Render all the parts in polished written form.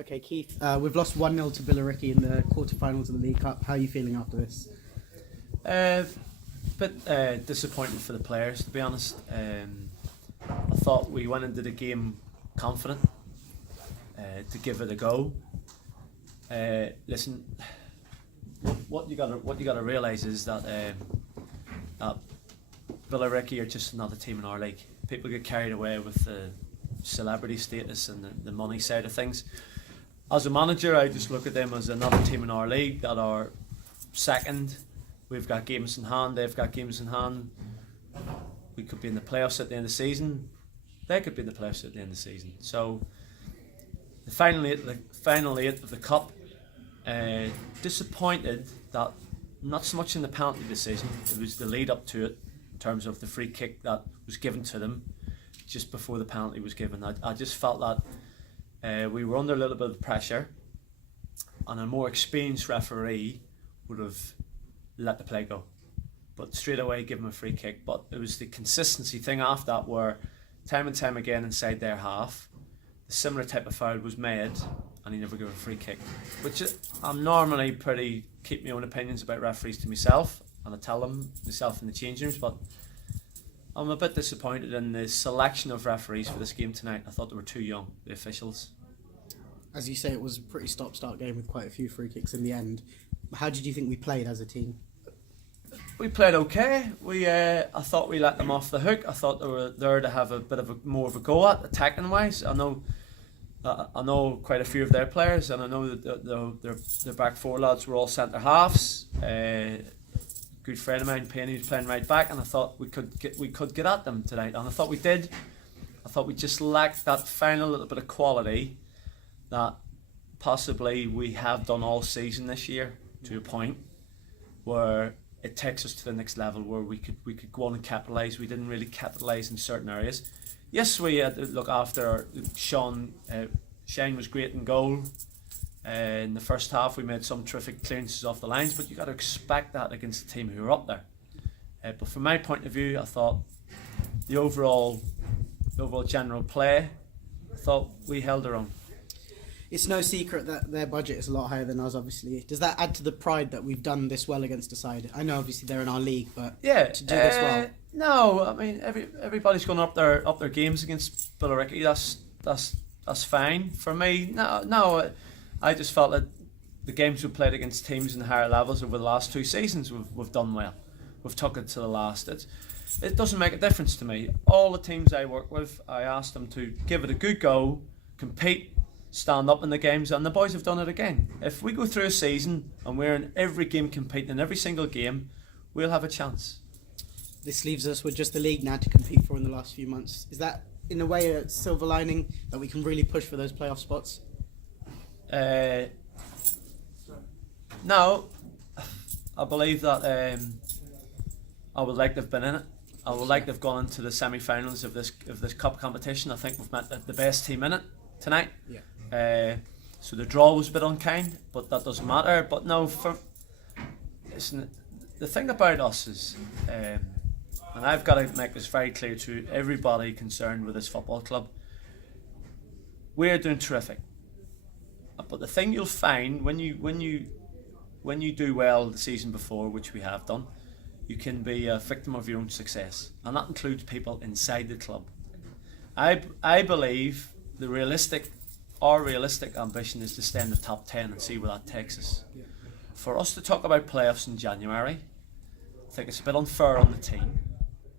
Okay, Keith, we've lost 1-0 to Billericay in the quarterfinals of the League Cup. How are you feeling after this? Bit disappointing for the players, to be honest. I thought we went into the game confident to give it a go. Listen, what you gotta realise is that Billericay are just another team in our league. People get carried away with the celebrity status and the money side of things. As a manager, I just look at them as another team in our league that are second. We've got games in hand, they've got games in hand. We could be in the playoffs at the end of the season. They could be in the playoffs at the end of the season. So, the final eight of the cup, disappointed that not so much in the penalty decision, it was the lead up to it in terms of the free kick that was given to them just before the penalty was given. I just felt that we were under a little bit of pressure and a more experienced referee would have let the play go, but straight away give him a free kick. But it was the consistency thing after that where time and time again inside their half a similar type of foul was made and he never gave a free kick, which I'm normally pretty keep my own opinions about referees to myself and I tell them myself in the change rooms, but I'm a bit disappointed in the selection of referees for this game tonight. I thought they were too young, the officials. As you say, it was a pretty stop-start game with quite a few free kicks in the end. How did you think we played as a team? We played okay. I thought we let them off the hook. I thought they were there to have a bit of more of a go at attacking wise. I know quite a few of their players, and I know that their back four lads were all centre halves. Good friend of mine, Penny, was playing right back, and I thought we could get at them tonight, and I thought we did. I thought we just lacked that final little bit of quality that possibly we have done all season this year to a point where it takes us to the next level where we could go on and capitalise. We didn't really capitalise in certain areas. Yes, we had to look after Shane was great in goal. In the first half we made some terrific clearances off the lines, but you got to expect that against a team who are up there. But from my point of view, I thought the overall general play, I thought we held our own. It's no secret that their budget is a lot higher than ours, obviously. Does that add to the pride that we've done this well against a side? I know obviously they're in our league, but yeah, to do this well. No, I mean everybody's going up their games against Billericay. That's fine for me. No, I just felt that the games we played against teams in higher levels over the last 2 seasons, we've done well. We've took it to the last. It doesn't make a difference to me. All the teams I work with, I ask them to give it a good go, compete, stand up in the games, and the boys have done it again. If we go through a season and we're in every game competing in every single game, we'll have a chance. This leaves us with just the league now to compete for in the last few months. Is that in a way a silver lining that we can really push for those playoff spots? No, I believe that I would like to have been in it. I would like to have gone into the semi-finals of this cup competition. I think we've met the best team in it tonight. Yeah. So the draw was a bit unkind, but that doesn't matter. But no, the thing about us is, and I've got to make this very clear to everybody concerned with this football club, we're doing terrific. But the thing you'll find when you do well the season before, which we have done, you can be a victim of your own success, and that includes people inside the club. I believe our realistic ambition is to stay in the top 10 and see where that takes us. Yeah. For us to talk about playoffs in January, I think it's a bit unfair on the team.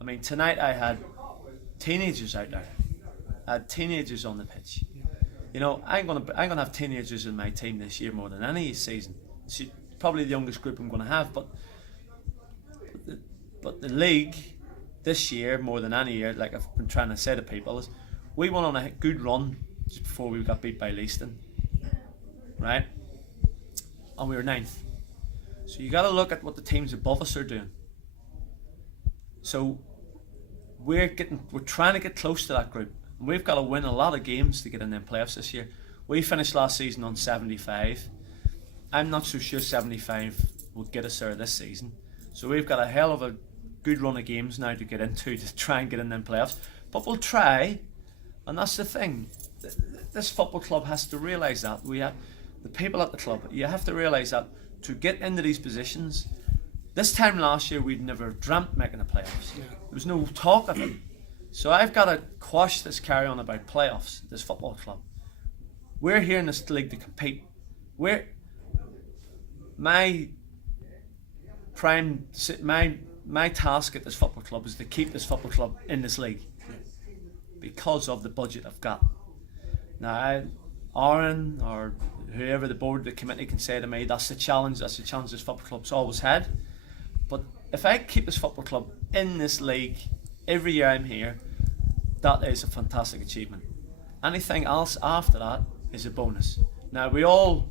I mean, tonight I had teenagers out there. I had teenagers on the pitch. You know, I'm gonna have teenagers in my team this year more than any season. It's probably the youngest group I'm going to have, but the league this year more than any year, like I've been trying to say to people, is we went on a good run just before we got beat by Leiston, right? And we were 9th. So you got to look at what the teams above us are doing. So we're trying to get close to that group. And we've got to win a lot of games to get in them playoffs this year. We finished last season on 75. I'm not so sure 75 will get us there this season. So we've got a hell of a good run of games now to get into to try and get in them playoffs. But we'll try, And that's the thing. This football club has to realise that. We have the people at the club. You have to realise that to get into these positions. This time last year, we'd never dreamt making the playoffs. Yeah. There was no talk of it. So I've got to quash this carry on about playoffs. This football club. We're here in this league to compete. My task at this football club is to keep this football club in this league because of the budget I've got. Now, Aaron or whoever the board, the committee can say to me, that's the challenge this football club's always had. But if I keep this football club in this league every year I'm here, that is a fantastic achievement. Anything else after that is a bonus. Now, we all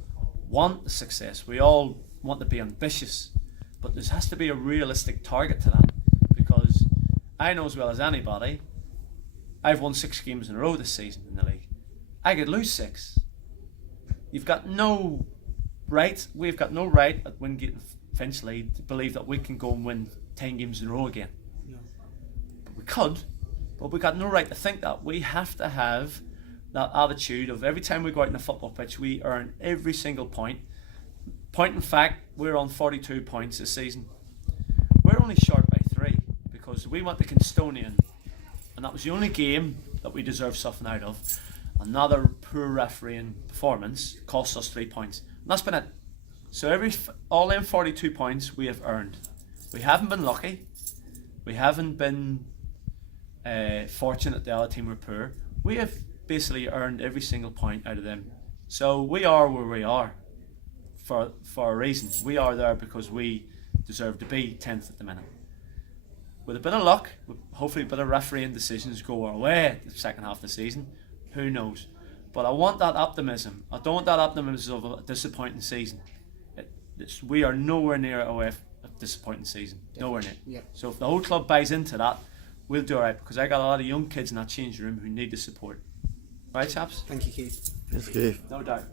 want the success, we all want to be ambitious, but there has to be a realistic target to that, because I know as well as anybody, I've won 6 games in a row this season in the league. I could lose 6. You've got no right, we've got no right at Wingate and Finchley to believe that we can go and win 10 games in a row again. No. But we could, but we've got no right to think that. We have to have that attitude of every time we go out in a football pitch, we earn every single point. Point in fact, we're on 42 points this season. We're only short by 3 because we went to Kinstonian, and that was the only game that we deserved something out of. Another poor refereeing performance cost us 3 points. And that's been it. So all in 42 points we have earned. We haven't been lucky. We haven't been fortunate the other team were poor. We have basically earned every single point out of them. So we are where we are for a reason. We are there because we deserve to be 10th at the minute. With a bit of luck, hopefully a bit of refereeing decisions go our way the second half of the season. Who knows? But I want that optimism. I don't want that optimism of a disappointing season. We are nowhere near a disappointing season. Nowhere near. Yep. So if the whole club buys into that, we'll do alright, because I got a lot of young kids in that changing room who need the support. Right, chaps? Thank you, Keith. Yes, Keith. No doubt.